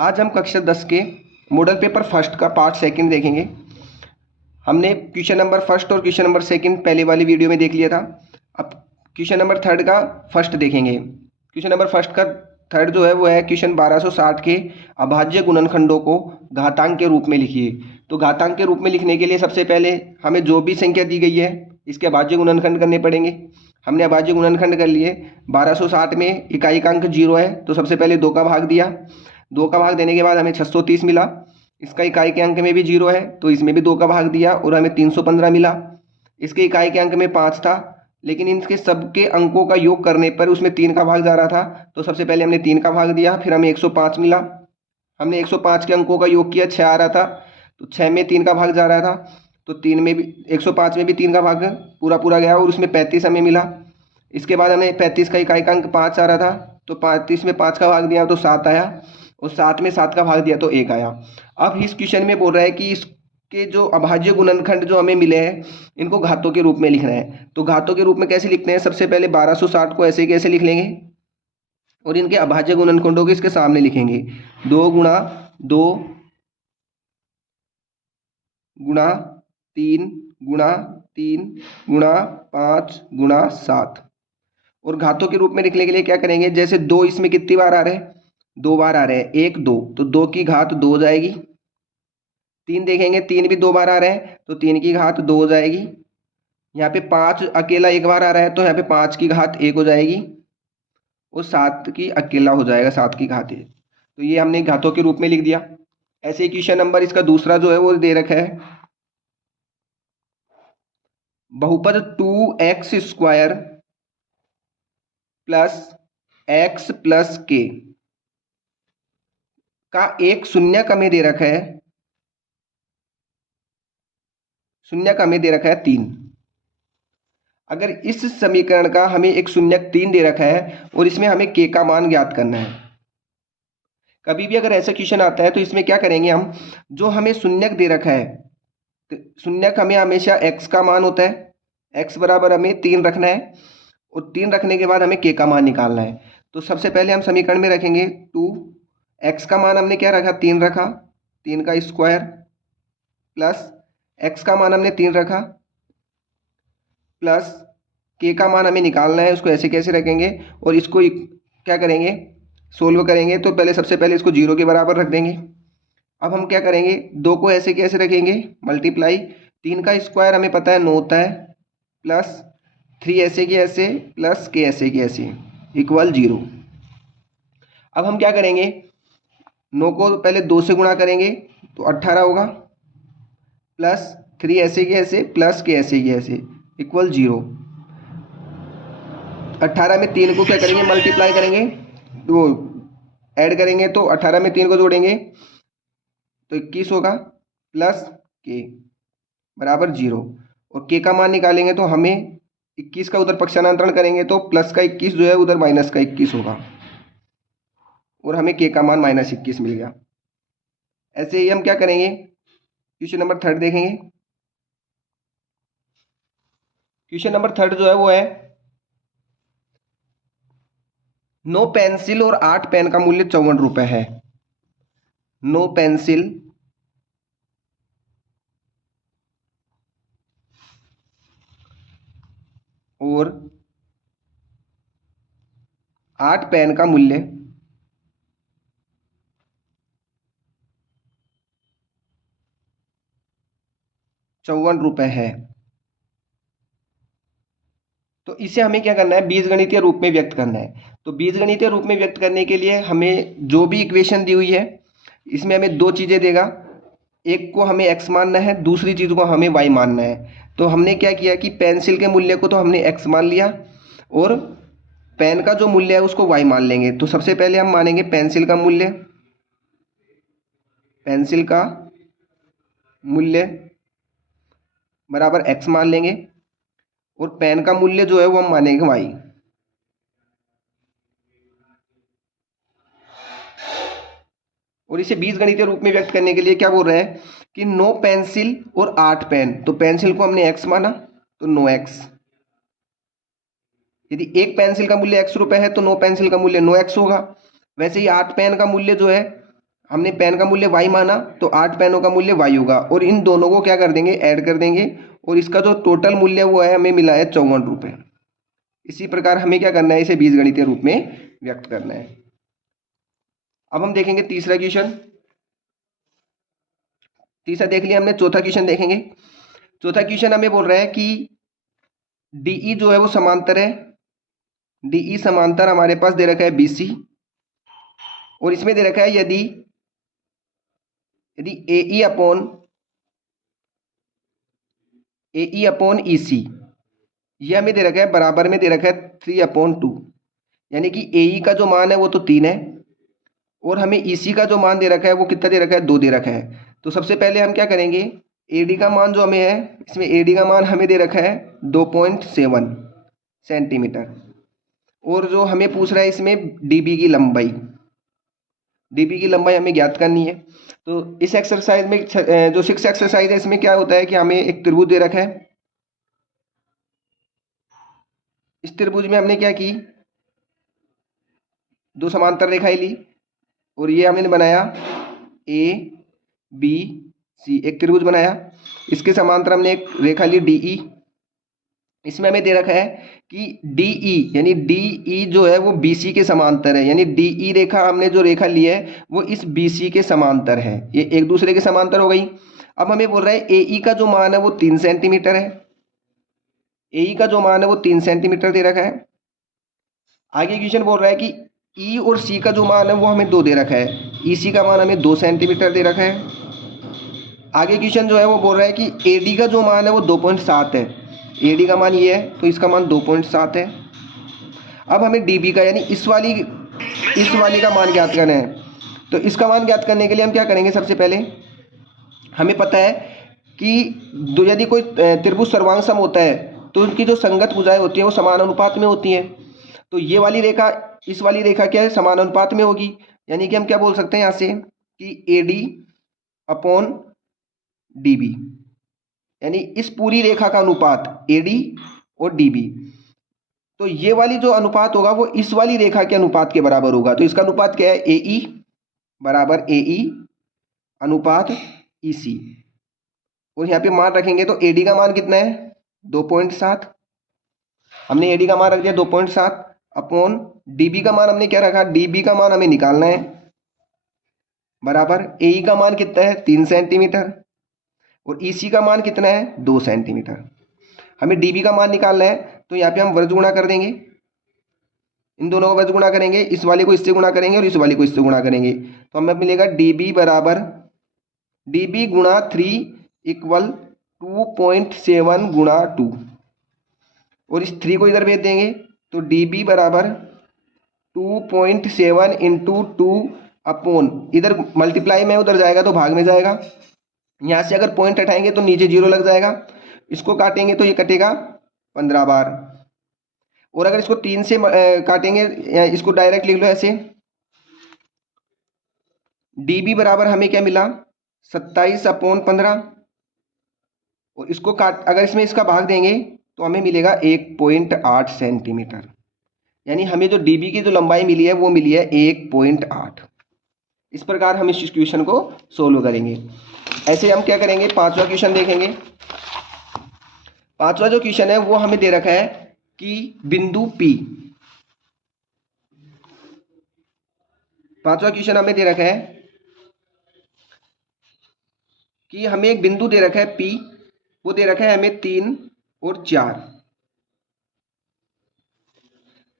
आज हम कक्षा 10 के मॉडल पेपर फर्स्ट का पार्ट सेकंड देखेंगे। हमने क्वेश्चन नंबर फर्स्ट और क्वेश्चन नंबर सेकंड पहले वाली वीडियो में देख लिया था। अब क्वेश्चन नंबर थर्ड का फर्स्ट देखेंगे। क्वेश्चन नंबर फर्स्ट का थर्ड जो है वो है क्वेश्चन 1260 के अभाज्य गुणनखंडों को घातांक के रूप में लिखिए। तो घातांक के रूप में लिखने के लिए सबसे पहले हमें जो भी संख्या दी गई है इसके अभाज्य गुणनखंड करने पड़ेंगे। हमने अभाज्य गुणनखंड कर लिए। 1260 में इकाई का अंक 0 है तो सबसे पहले 2 का भाग दिया। 2 का भाग देने के बाद हमें 630 मिला। इसका इकाई के अंक में भी 0 है तो इसमें भी 2 का भाग दिया और हमें 315 मिला। इसके इकाई के अंक में 5 था लेकिन इनके सबके अंकों का योग करने पर उसमें 3 का भाग जा रहा था तो सबसे पहले हमने 3 का भाग दिया, फिर हमें 105 मिला। हमने 105 के अंकों का योग किया, 6 आ रहा था तो 6 में 3 का भाग जा रहा था तो 3 में भी 105 में भी 3 का भाग पूरा पूरा गया और उसमें 35 हमें मिला। इसके बाद हमें 35 का इकाई का अंक 5 आ रहा था तो 35 में 5 का भाग दिया तो 7 आया और 7 में 7 का भाग दिया तो 1 आया। अब इस क्वेश्चन में बोल रहा है कि इसके जो अभाज्य गुणनखंड जो हमें मिले हैं इनको घातों के रूप में लिखना है। तो घातों के रूप में कैसे लिखते हैं, सबसे पहले 1260 को ऐसे कैसे लिख लेंगे और इनके अभाज्य गुणनखंडों को इसके सामने लिखेंगे। 2 गुणा 2 गुणा 3 गुणा 3 गुणा 5 गुणा 7। और घातों के रूप में लिखने के लिए क्या करेंगे, जैसे 2 इसमें कितनी बार आ रहे हैं, 2 बार आ रहे हैं, 1 2 तो 2 की घात 2 हो जाएगी। 3 देखेंगे 3 भी 2 बार आ रहे हैं तो 3 की घात 2 हो जाएगी। यहाँ पे 5 अकेला 1 बार आ रहा है तो यहाँ पे 5 की घात 1 हो जाएगी और 7 की अकेला हो जाएगा, 7 की घात 1। तो ये हमने घातों के रूप में लिख दिया। ऐसे ही क्वेश्चन नंबर इसका दूसरा जो है वो दे रखा है, बहुपद 2x² plus x plus k का एक शून्यक हमें दे रखा है, शून्यक हमें दे रखा है 3। अगर इस समीकरण का हमें एक शून्यक 3 दे रखा है और इसमें हमें k का मान ज्ञात करना है। कभी भी अगर ऐसा क्वेश्चन आता है तो इसमें क्या करेंगे हम, जो हमें शून्यक दे रखा है तो शून्यक हमें हमेशा x का मान होता है, x बराबर हमें 3 रखना है और 3 रखने के बाद हमें k का मान निकालना है। तो सबसे पहले हम समीकरण में रखेंगे 2x का मान हमने क्या रखा, 3 रखा, 3 का स्क्वायर प्लस x का मान हमने 3 रखा प्लस k का मान हमें निकालना है। उसको ऐसे कैसे रखेंगे और इसको क्या करेंगे, सोल्व करेंगे। तो पहले सबसे पहले इसको 0 के बराबर रख देंगे। अब हम क्या करेंगे, 2 को ऐसे कैसे रखेंगे, मल्टीप्लाई 3 का स्क्वायर हमें पता है 9 होता है प्लस 3 ऐसे की ऐसे प्लस k ऐसे की ऐसे इक्वल 0। अब हम क्या करेंगे, 9 को पहले 2 से गुणा करेंगे तो 18 होगा प्लस 3 ऐसे की ऐसे प्लस k ऐसे की ऐसे इक्वल 0। 18 में 3 को क्या करेंगे, मल्टीप्लाई करेंगे, वो ऐड करेंगे तो 18 में 3 को जोड़ेंगे तो 21 होगा प्लस k बराबर 0। और k का मान निकालेंगे तो हमें 21 का उधर पक्षांतरण करेंगे तो प्लस का 21 जो है उधर माइनस का 21 होगा और हमें k का मान -21 मिल गया। ऐसे ही हम क्या करेंगे, क्वेश्चन नंबर थर्ड देखेंगे। क्वेश्चन नंबर थर्ड जो है वो है 9 पेंसिल और 8 पेन का मूल्य 54 रुपए है। 9 पेंसिल और 8 पेन का मूल्य 54 रुपए है। तो इसे हमें क्या करना है, बीजगणितीय रूप में व्यक्त करना है। तो बीजगणितीय रूप में व्यक्त करने के लिए हमें जो भी इक्वेशन दी हुई है इसमें हमें 2 चीज़ें देगा, एक को हमें x मानना है, दूसरी चीज़ को हमें y मानना है। तो हमने क्या किया कि पेंसिल के मूल्य को तो हमने x मान लिया और पेन का जो मूल्य है उसको y मान लेंगे। तो सबसे पहले हम मानेंगे पेंसिल का मूल्य, पेंसिल का मूल्य बराबर x मान लेंगे और पेन का मूल्य जो है वो हम मानेंगे y। और इसे बीजगणितीय रूप में व्यक्त करने के लिए क्या बोल रहे हैं कि 9 पेंसिल और 8 पेन, तो पेंसिल को हमने x माना तो 9x। यदि एक पेंसिल का मूल्य x रुपए है तो 9 पेंसिल का मूल्य 9x होगा। वैसे ही 8 पेन का मूल्य जो है हमने पेन का मूल्य y माना तो 8 पेनों का मूल्य y होगा, और इन दोनों को क्या कर देंगे, ऐड कर देंगे, और इसका जो टोटल मूल्य वो है हमें मिला है 54 रुपये। इसी प्रकार हमें क्या करना है, इसे बीजगणितीय रूप में व्यक्त करना है। अब हम देखेंगे तीसरा क्वेश्चन। तीसरा देख लिया हमने, चौथा क्वेश्चन देखेंगे। चौथा क्वेश्चन हमें बोल रहा है कि डीई जो है वो समांतर है। डीई समांतर हमारे पास दे रखा है बीसी, और इसमें दे रखा है यदि एई अपॉन ईसी, ये हमें दे रखा है बराबर में दे रखा है 3/2, यानी कि एई का जो मान है वो तो 3 है, और हमें ईसी का जो मान दे रखा है वो कितना दे रखा है, 2 दे रखा है। तो सबसे पहले हम क्या करेंगे, एडी का मान जो हमें है, इसमें एडी का मान हमें दे रखा है 2.7 सेंटीमीटर, और जो हमें पूछ रहा है इसमें डीबी की लंबाई, डीबी की लंबाई हमें ज्ञात करनी है। तो इस एक्सरसाइज में जो 6 एक्सरसाइज है, इसमें क्या होता है कि हमें एक त्रिभुज दे रखा है। इस त्रिभुज में हमने क्या की, 2 समांतर रेखाएं ली, और ये हमने बनाया ए बी सी, एक त्रिभुज बनाया। इसके समांतर हमने एक रेखा ली डीई। इसमें हमें दे रखा है कि डीई यानी डीई जो है वो बीसी के समांतर है, यानी डीई रेखा हमने जो रेखा ली है वो इस बीसी के समांतर है, ये एक दूसरे के समांतर हो गई। अब हमें बोल रहा है एई का जो मान है वो 3 सेंटीमीटर है। एई का जो मान है वो 3 सेंटीमीटर दे रखा है। आगे क्वेश्चन बोल रहा है कि ई और सी का जो मान है वो हमें 2 दे रखा है। ईसी का मान हमें 2 सेंटीमीटर दे रखा है। आगे क्वेश्चन जो है वो बोल रहा है कि एडी का जो मान है वो 2.7 है। एडी का मान ये है तो इसका मान 2.7 है। अब हमें डीबी का यानी इस वाली का मान ज्ञात करना है। तो इसका मान ज्ञात करने के लिए हम क्या करेंगे, सबसे पहले हमें पता है कि यदि कोई त्रिभुज सर्वांग सम होता है तो उनकी जो संगत भुजाएं होती हैं वो समान अनुपात में होती हैं। तो ये वाली रेखा इस वाली रेखा क्या है, समान अनुपात में होगी, यानी कि हम क्या बोल सकते हैं यहाँ से कि एडी अपॉन डीबी, यानी इस पूरी रेखा का अनुपात एडी और डीबी। तो ये वाली जो अनुपात होगा वो इस वाली रेखा के अनुपात के बराबर होगा। तो इसका अनुपात क्या है, एई बराबर एई अनुपात ईसी, और यहाँ पे मान रखेंगे तो एडी का मान कितना है, 2.7। हमने एडी का मान रख दिया 2.7 अपॉन डीबी का मान हमने क्या रखा, डीबी का मान हमें निकालना है बराबर एई का मान कितना है 3 सेंटीमीटर, और ईसी का मान कितना है 2 सेंटीमीटर। हमें डीबी का मान निकालना है, तो यहाँ पे हम वर्ग गुणा कर देंगे, इन दोनों को वर्ग गुणा करेंगे, इस वाले को इससे गुणा करेंगे और इस वाले को इससे गुणा करेंगे, तो हमें मिलेगा डीबी बराबर डीबी गुणा 3 इक्वल 2.7 गुणा 2, और इस 3 को इधर भेज देंगे तो डीबी बराबर 2.7 इंटू 2 अपॉन, इधर मल्टीप्लाई में उधर जाएगा तो भाग में जाएगा, यहाँ से अगर पॉइंट हटाएंगे तो नीचे 0 लग जाएगा, इसको काटेंगे तो ये कटेगा 15 बार, और अगर इसको 3 से काटेंगे, इसको डायरेक्ट लिख लो ऐसे, डीबी बराबर हमें क्या मिला 27/15, और इसको काट अगर इसमें इसका भाग देंगे तो हमें मिलेगा 1.8 सेंटीमीटर, यानी हमें जो डीबी की जो लंबाई मिली है वो मिली है 1.8। इस प्रकार हम इस क्वेश्चन को सोल्व करेंगे। ऐसे हम क्या करेंगे, पांचवा क्वेश्चन देखेंगे। पांचवा जो क्वेश्चन है वो हमें दे रखा है कि बिंदु P, पांचवा क्वेश्चन हमें दे रखा है कि हमें एक बिंदु दे रखा है P, वो दे रखा है हमें 3 और 4,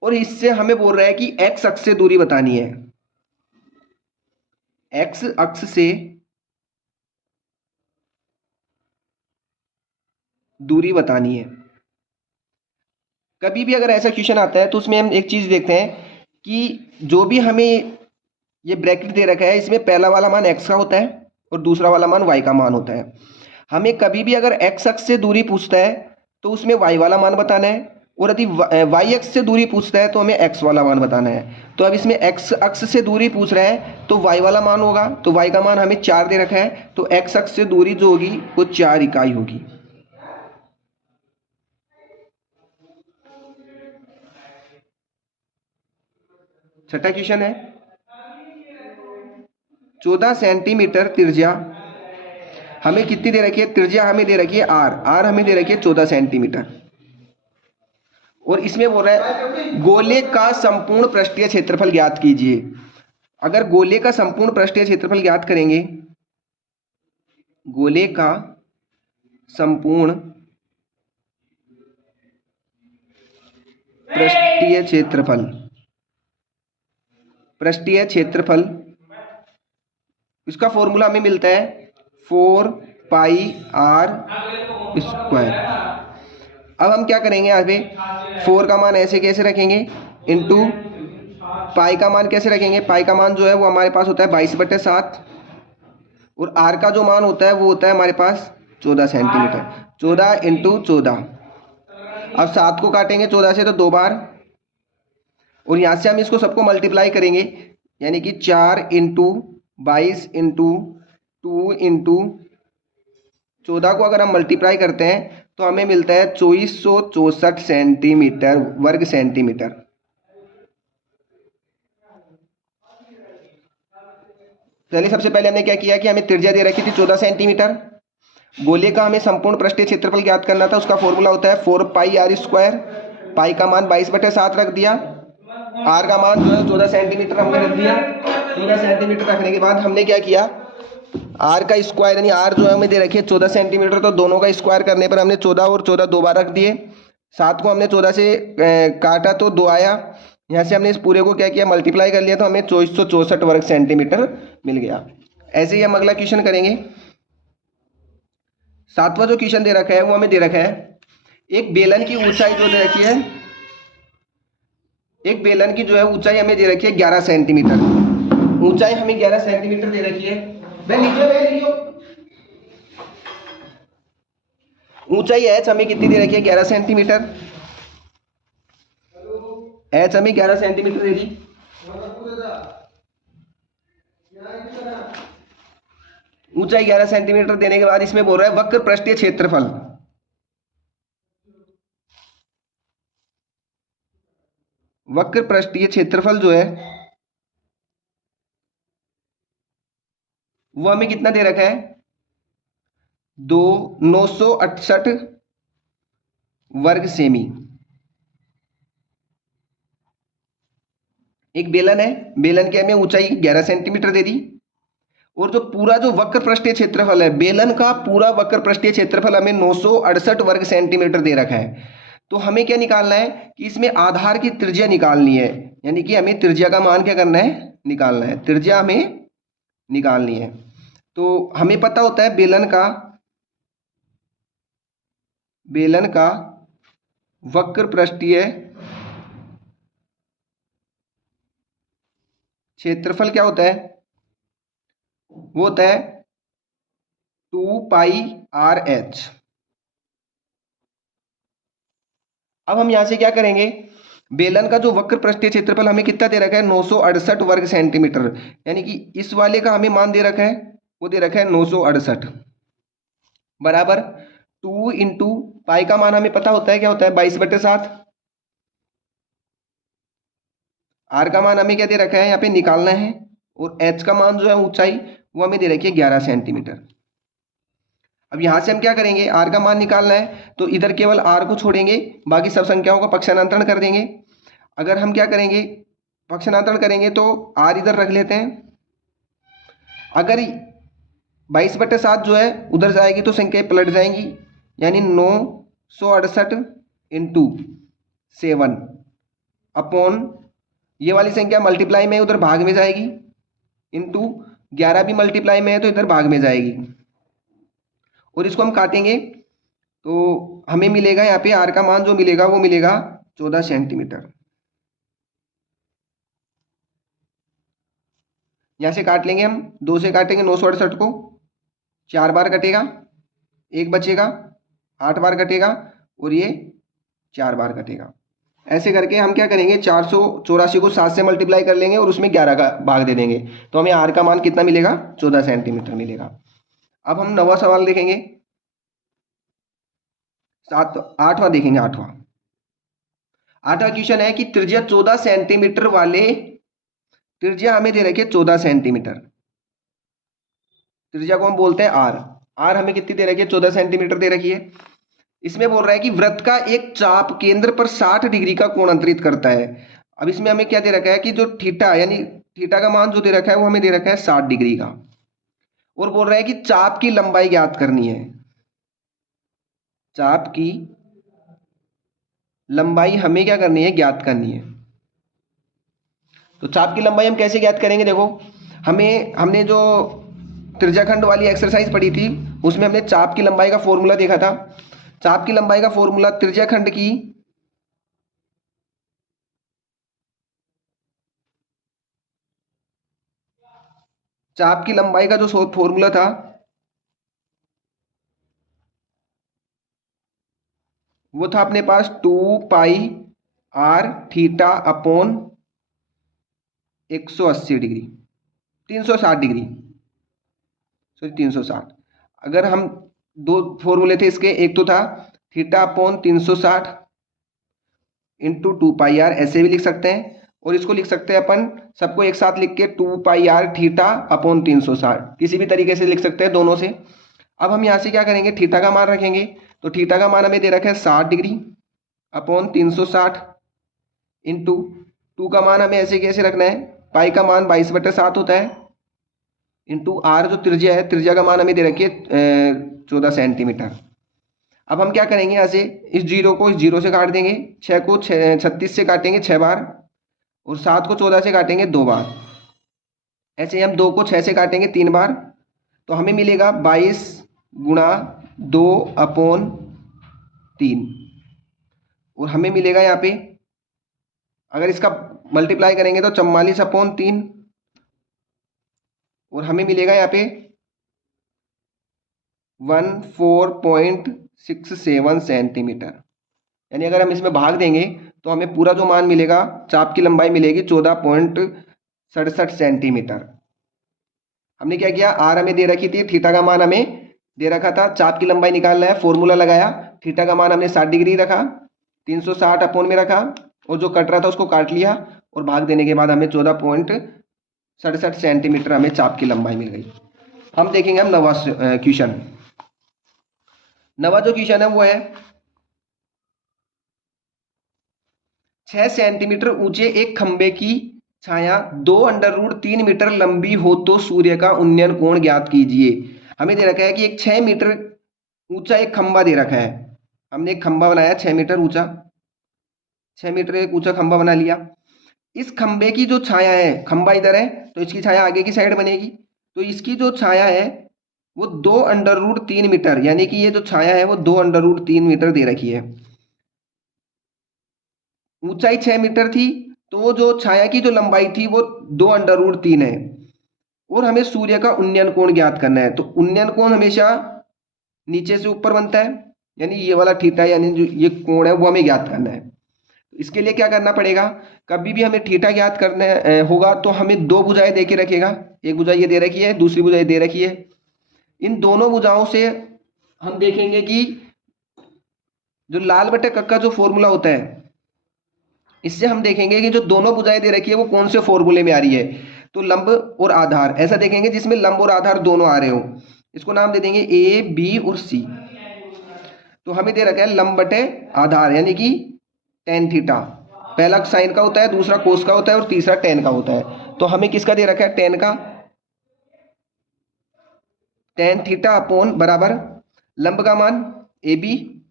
और इससे हमें बोल रहा है कि x अक्ष से दूरी बतानी है, x अक्ष से दूरी बतानी है। कभी भी अगर ऐसा क्वेश्चन आता है तो उसमें हम एक चीज देखते हैं कि जो भी हमें ये ब्रैकेट दे रखा है इसमें पहला वाला मान x का होता है और दूसरा वाला मान y का मान होता है। हमें कभी भी अगर x अक्ष से दूरी पूछता है तो उसमें y वाला मान बताना है, और यदि y अक्ष से दूरी पूछता है तो हमें x वाला मान बताना है। तो अब इसमें x अक्ष से दूरी पूछ रहा है तो y वाला मान होगा, तो y का मान हमें 4 दे रखा है, तो x अक्ष से दूरी जो होगी वो 4 इकाई होगी। छठा क्वेश्चन है, 14 सेंटीमीटर त्रिज्या हमें कितनी दे रखी है, त्रिज्या हमें दे रखी है आर हमें दे रखी है 14 सेंटीमीटर। और इसमें बोल रहा है गोले का संपूर्ण पृष्ठीय क्षेत्रफल ज्ञात कीजिए। अगर गोले का संपूर्ण पृष्ठीय क्षेत्रफल ज्ञात करेंगे, गोले का संपूर्ण पृष्ठीय क्षेत्रफल इसका फॉर्मूला हमें मिलता है 4πr²। अब हम क्या करेंगे, यहाँ पे 4 का मान ऐसे कैसे रखेंगे, इंटू पाई का मान कैसे रखेंगे। पाई का मान जो है वो हमारे पास होता है 22/7 और आर का जो मान होता है वो होता है हमारे पास 14 सेंटीमीटर। 14 × 14। अब 7 को काटेंगे 14 से तो 2 बार, और यहाँ से हम इसको सबको मल्टीप्लाई करेंगे, यानी कि 4 × 22 × 2 × 14 को अगर हम मल्टीप्लाई करते हैं तो हमें मिलता है 2464 सेंटीमीटर वर्ग सेंटीमीटर। चलिए सबसे पहले हमने क्या किया कि हमें त्रिज्या दे रखी थी 14 सेंटीमीटर। गोले का हमें संपूर्ण पृष्ठीय क्षेत्रफल ज्ञात करना था, उसका फॉर्मूला होता है 4πr²। पाई का मान 22/7 रख दिया, आर का मान जो है 14 सेंटीमीटर हमने रख दिया। 14 सेंटीमीटर रखने के बाद हमने क्या किया, आर का स्क्वायर यानी आर जो है हमें दे रखी है 14 सेंटीमीटर, तो दोनों का स्क्वायर करने पर हमने 14 और 14 2 बार रख दिए। 7 को हमने 14 से काटा तो 2 आया, यहाँ से हमने इस पूरे को क्या किया, मल्टीप्लाई कर लिया, तो हमें 2464 वर्ग सेंटीमीटर मिल गया। ऐसे ही हम अगला क्वेश्चन करेंगे। 7वां जो क्वेश्चन दे रखा है वो हमें दे रखा है एक बेलन की ऊंचाई जो दे रखी है, एक बेलन की जो है ऊंचाई हमें दे रखी है 11 सेंटीमीटर। ऊंचाई हमें 11 सेंटीमीटर दे रखी है। ऊंचाई एच हमें कितनी दे रखी है, 11 सेंटीमीटर। एच हमें 11 सेंटीमीटर दे दी। ऊंचाई 11 सेंटीमीटर देने के बाद इसमें बोल रहा है वक्र पृष्ठीय क्षेत्रफल। वक्र पृष्ठीय क्षेत्रफल जो है वो हमें कितना दे रखा है, 968 वर्ग सेमी। एक बेलन है, बेलन की हमें ऊंचाई 11 सेंटीमीटर दे दी, और जो पूरा जो वक्र पृष्ठीय क्षेत्रफल है, बेलन का पूरा वक्र पृष्ठीय क्षेत्रफल हमें 968 वर्ग सेंटीमीटर दे रखा है। तो हमें क्या निकालना है कि इसमें आधार की त्रिज्या निकालनी है, यानी कि हमें त्रिज्या का मान क्या करना है, निकालना है। त्रिज्या हमें निकालनी है। तो हमें पता होता है बेलन का वक्र पृष्ठीय क्षेत्रफल क्या होता है, वो होता है 2πrh। अब हम यहां से क्या करेंगे, बेलन का जो वक्र पृष्ठीय क्षेत्रफल हमें कितना दे रखा है, 968 वर्ग सेंटीमीटर, यानी कि इस वाले का हमें मान दे रखा है, वो दे रखा है 968 बराबर 2 × पाई का मान हमें पता होता है क्या होता है, 22/7। आर का मान हमें क्या दे रखा है, यहाँ पे निकालना है, और एच का मान जो है ऊंचाई वो हमें दे रखी है 11 सेंटीमीटर। अब यहां से हम क्या करेंगे, आर का मान निकालना है तो इधर केवल आर को छोड़ेंगे, बाकी सब संख्याओं का पक्षांतरण कर देंगे। अगर हम क्या करेंगे, पक्षांतरण करेंगे तो आर इधर रख लेते हैं। अगर 22/7 जो है उधर जाएगी तो संख्याएं पलट जाएंगी, यानी 968 × 7 अपॉन ये वाली संख्या मल्टीप्लाई में उधर भाग में जाएगी, इंटू 11 भी मल्टीप्लाई में है तो इधर भाग में जाएगी, और इसको हम काटेंगे तो हमें मिलेगा यहाँ पे आर का मान जो मिलेगा वो मिलेगा 14 सेंटीमीटर। यहाँ से काट लेंगे हम, 2 से काटेंगे 968 को, 4 बार कटेगा, 1 बचेगा, 8 बार कटेगा, और ये 4 बार कटेगा। ऐसे करके हम क्या करेंगे, 484 को 7 से मल्टीप्लाई कर लेंगे और उसमें 11 का भाग दे देंगे, तो हमें आर का मान कितना मिलेगा, 14 सेंटीमीटर मिलेगा। अब हम 9वां सवाल देखेंगे, 8वां देखेंगे। 8वां क्वेश्चन है कि त्रिज्या 14 सेंटीमीटर वाले, त्रिज्या हमें दे रखी है 14 सेंटीमीटर, त्रिज्या को हम बोलते हैं आर। आर हमें कितनी दे रखी है, 14 सेंटीमीटर दे रखी है। इसमें बोल रहा है कि वृत्त का एक चाप केंद्र पर 60 डिग्री का कोण अंतरित करता है। अब इसमें हमें क्या दे रखा है कि जो थीटा यानी थीटा का मान जो दे रखा है वो हमें दे रखा है 60 डिग्री का, और बोल रहा है कि चाप की लंबाई ज्ञात करनी है। चाप की लंबाई हमें क्या करनी है, ज्ञात करनी है। तो चाप की लंबाई हम कैसे ज्ञात करेंगे, देखो हमने जो त्रिज्याखंड वाली एक्सरसाइज पढ़ी थी उसमें हमने चाप की लंबाई का फॉर्मूला देखा था। चाप की लंबाई का फॉर्मूला त्रिज्याखंड की चाप की लंबाई का जो फॉर्मूला था वो था अपने पास 2 पाई r theta upon 180 degree, 360 degree, sorry 360। अगर हम दो फॉर्मूले थे इसके, एक तो था थीटा अपॉन 360 इंटू 2 पाई r, ऐसे भी लिख सकते हैं, और इसको लिख सकते हैं अपन सबको एक साथ लिख के 2 पाई r थीटा अपॉन 360, किसी भी तरीके से लिख सकते हैं दोनों से। अब हम यहाँ से क्या करेंगे, थीटा का मान रखेंगे। तो थीटा का मान हमें दे रखा है 60 डिग्री अपॉन 360 इंटू 2 का मान हमें ऐसे कैसे रखना है, पाई का मान 22/7 होता है, इंटू आर जो त्रिज्या है, त्रिज्या का मान हमें दे रखी है 14 सेंटीमीटर। अब हम क्या करेंगे, यहाँ से इस जीरो को इस जीरो से काट देंगे, 6 को 36 से काटेंगे 6 बार, और 7 को 14 से काटेंगे 2 बार। ऐसे ही हम 2 को 6 से काटेंगे 3 बार, तो हमें मिलेगा 22 गुणा 2 अपॉन 3, और हमें मिलेगा यहाँ पे अगर इसका मल्टीप्लाई करेंगे तो 44 अपॉन 3, और हमें मिलेगा यहाँ पे 14.67 सेंटीमीटर। यानी अगर हम इसमें भाग देंगे तो हमें पूरा जो मान मिलेगा, चाप की लंबाई मिलेगी 14.67 सेंटीमीटर। हमने क्या किया, आर हमें दे रखी थी, थीटा का मान हमें दे रखा था, चाप की लंबाई निकालना है, फॉर्मूला लगाया, थीटा का मान हमने 60 डिग्री रखा, 360 अपॉन में रखा, और जो कट रहा था उसको काट लिया, और भाग देने के बाद हमें 14.67 सेंटीमीटर हमें चाप की लंबाई मिल गई। हम देखेंगे हम नवा क्वेश्चन। नवा जो क्वेश्चन है वो है 6 सेंटीमीटर ऊंचे एक खंबे की छाया 2√3 मीटर लंबी हो तो सूर्य का उन्नयन कोण ज्ञात कीजिए। हमें दे रखा है कि एक 6 मीटर ऊंचा एक खंबा दे रखा है, हमने एक खंबा बनाया 6 मीटर ऊंचा, 6 मीटर एक ऊंचा खंबा बना लिया। इस खंबे की जो छाया है, खंबा इधर है तो इसकी छाया आगे की साइड बनेगी, तो इसकी जो छाया है वो 2√3 मीटर, यानी कि ये जो छाया है वो 2√3 मीटर दे रखी है। ऊंचाई 6 मीटर थी, तो जो छाया की जो लंबाई थी वो 2√3 है, और हमें सूर्य का उन्नयन कोण ज्ञात करना है। तो उन्नयन कोण हमेशा नीचे से ऊपर बनता है, यानी ये वाला थीटा यानी जो ये कोण है वो हमें ज्ञात करना है। इसके लिए क्या करना पड़ेगा, कभी भी हमें थीटा ज्ञात करना होगा तो हमें दो भुजाएं दे के रखेगा, एक भुजा ये दे रखी है, दूसरी भुजा दे रखी है। इन दोनों भुजाओं से हम देखेंगे कि जो लाल बटे कक्का जो फॉर्मूला होता है, इससे हम देखेंगे कि जो दोनों भुजाएं दे रखी है वो कौन से फॉर्मूले में आ रही है। तो लंब और आधार ऐसा देखेंगे जिसमें लंब और आधार दोनों आ रहे हो, इसको नाम दे देंगे ए बी और सी। तो हमें दे रखा है लंब बटे आधार यानी कि टेन थीटा, पहला साइन का होता है, दूसरा कोस का होता है, और तीसरा टेन का होता है। तो हमें किसका दे रखा है, टेन का, टेन थीटा अपॉन बराबर लंब का मान ए बी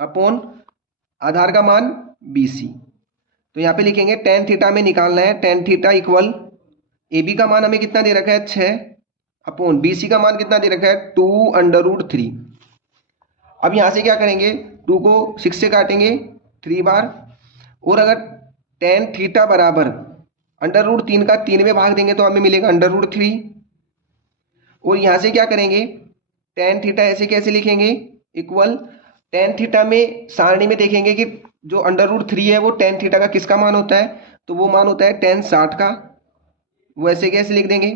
अपॉन आधार का मान बी सी। तो यहाँ पे लिखेंगे टेन थीटा में निकालना है, tan theta equal A B का मान हमें कितना दे रखा है 6 अपॉन बी सी का मान कितना दे रखा है 2√3। अब यहाँ से क्या करेंगे, 2 को 6 से काटेंगे 3 बार, और अगर टेन थीटा बराबर √3 का 3 में भाग देंगे तो हमें मिलेगा √3। और यहाँ से क्या करेंगे, टेन थीटा ऐसे कैसे लिखेंगे, इक्वल टेन थीटा में सारणी में देखेंगे कि जो √3 है वो टेन थीटा का किसका मान होता है, तो वो मान होता है टेन 60 का। वो ऐसे कैसे लिख देंगे,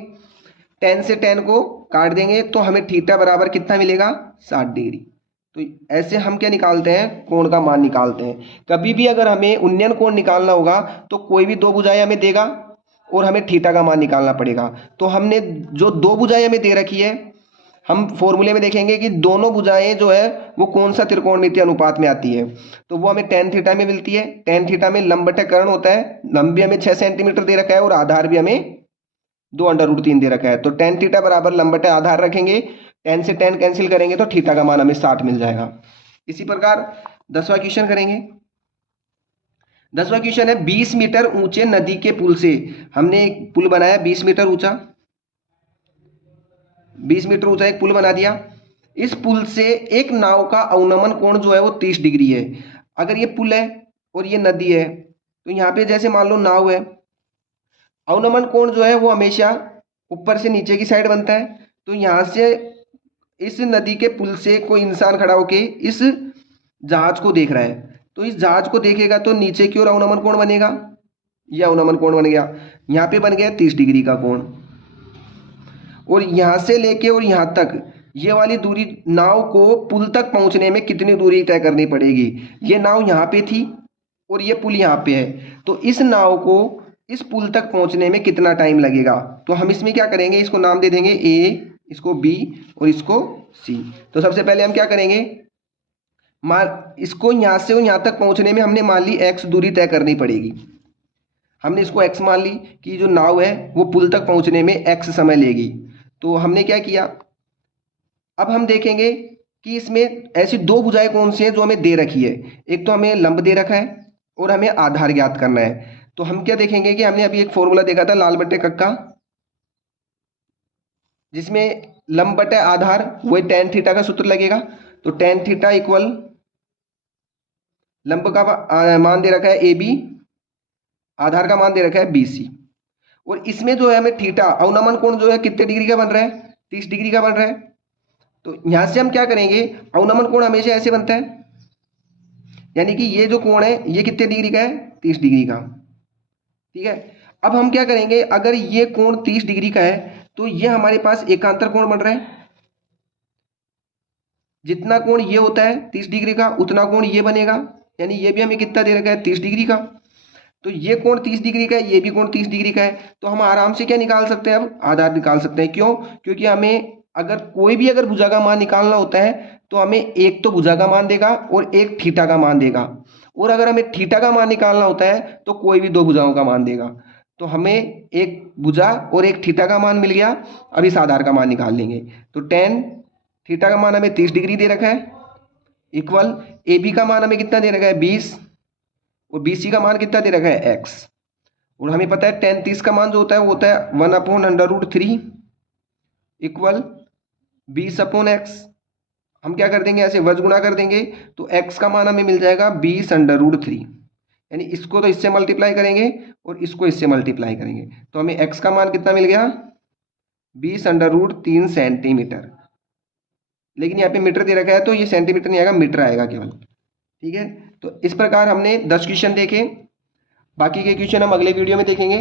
टेन से टेन को काट देंगे तो हमें थीटा बराबर कितना मिलेगा 60 डिग्री। तो ऐसे हम क्या निकालते हैं, कोण का मान निकालते हैं। कभी भी अगर हमें उन्नयन कोण निकालना होगा तो कोई भी दो भुजाएं हमें देगा, और हमें थीटा का मान निकालना पड़ेगा। तो हमने जो दो भुजाएं हमें दे रखी है, हम फॉर्मूले में देखेंगे कि दोनों भुजाएं जो है वो कौन सा त्रिकोणमितीय अनुपात में आती है। तो वो हमें tan थीटा में मिलती है। tan थीटा में लंब बटे कर्ण होता है, लंब भी हमें 6 सेंटीमीटर दे रखा है और आधार भी हमें 2√3 दे रखा है। तो tan थीटा बराबर लंब बटे आधार रखेंगे, tan से tan कैंसिल करेंगे तो थीटा का मान हमें 60 मिल जाएगा। इसी प्रकार 10वां क्वेश्चन करेंगे। 10वां क्वेश्चन है 20 मीटर ऊंचे नदी के पुल से, हमने एक पुल बनाया 20 मीटर ऊंचा, 20 मीटर ऊंचा एक पुल बना दिया। इस पुल से एक नाव का अवनमन कोण जो है वो 30 डिग्री है। अगर ये पुल है और ये नदी है तो यहाँ पे जैसे मान लो नाव है, अवनमन कोण जो है वो हमेशा ऊपर से नीचे की साइड बनता है। तो यहाँ से इस नदी के पुल से कोई इंसान खड़ा होके इस जहाज को देख रहा है, तो इस जहाज को देखेगा तो नीचे की ओर अवनमन कोण बनेगा, यह अवनमन कोण बन गया, यहाँ पे बन गया 30 डिग्री का कोण। और यहाँ से लेके और यहाँ तक ये वाली दूरी नाव को पुल तक पहुँचने में कितनी दूरी तय करनी पड़ेगी। ये नाव यहाँ पे थी और ये पुल यहाँ पे है, तो इस नाव को इस पुल तक पहुँचने में कितना टाइम लगेगा। तो हम इसमें क्या करेंगे, इसको नाम दे देंगे ए, इसको बी और इसको सी। तो सबसे पहले हम क्या करेंगे, इसको यहाँ से और यहाँ तक पहुँचने में हमने मान ली x दूरी तय करनी पड़ेगी। हमने इसको x मान ली कि जो नाव है वो पुल तक पहुँचने में x समय लेगी। तो हमने क्या किया, अब हम देखेंगे कि इसमें ऐसी दो भुजाएं कौन सी हैं जो हमें दे रखी है। एक तो हमें लंब दे रखा है और हमें आधार ज्ञात करना है। तो हम क्या देखेंगे कि हमने अभी एक फॉर्मूला देखा था लाल बट्टे कक्का, जिसमें लंब बटे आधार वही tan थीटा का सूत्र लगेगा। तो tan थीटा इक्वल लंब का मान दे रखा है ए बी, आधार का मान दे रखा है बी सी। और इसमें जो है हमें थीटा अवनमन कोण जो है कितने डिग्री का बन रहा है, 30 डिग्री का बन रहा है। तो यहां से हम क्या करेंगे, अवनमन कोण हमेशा ऐसे बनता है, यानी कि ये जो कोण है ये कितने डिग्री का है, 30 डिग्री का। ठीक है, अब हम क्या करेंगे, अगर ये कोण 30 डिग्री का है तो ये हमारे पास एकांतर कोण बन रहा है। जितना कोण ये होता है 30 डिग्री का उतना कोण ये बनेगा, यानी ये भी हमें कितना दे रखा है, 30 डिग्री का। तो ये कोण 30 डिग्री का है, ये भी कोण 30 डिग्री का है। तो हम आराम से क्या निकाल सकते हैं, अब आधार निकाल सकते हैं। क्यों, क्योंकि हमें अगर कोई भी अगर भुजा का मान निकालना होता है तो हमें एक तो भुजा का मान देगा और एक थीटा का मान देगा, और अगर हमें थीटा का मान निकालना होता है तो कोई भी दो भुजाओं का मान देगा। तो हमें एक भुजा और एक थीटा का मान मिल गया। अब इस आधार का मान निकाल लेंगे। तो tan थीटा का मान हमें 30 डिग्री दे रखा है, इक्वल ए बी का मान हमें कितना दे रखा है 20, और बी सी का मान कितना दे रखा है x। और हमें पता है tan 30 का मान जो होता है वो होता है 1/√3 इक्वल 20/x। हम क्या कर देंगे, ऐसे वर्ग गुणा कर देंगे तो x का मान हमें मिल जाएगा 20/√3, यानी इसको तो इससे मल्टीप्लाई करेंगे और इसको इससे मल्टीप्लाई करेंगे तो हमें x का मान कितना मिल गया 20/3 सेंटीमीटर। लेकिन यहाँ पे मीटर दे रखा है तो ये सेंटीमीटर नहीं आएगा, मीटर आएगा केवल। ठीक है, तो इस प्रकार हमने 10 क्वेश्चन देखे। बाकी के क्वेश्चन हम अगले वीडियो में देखेंगे।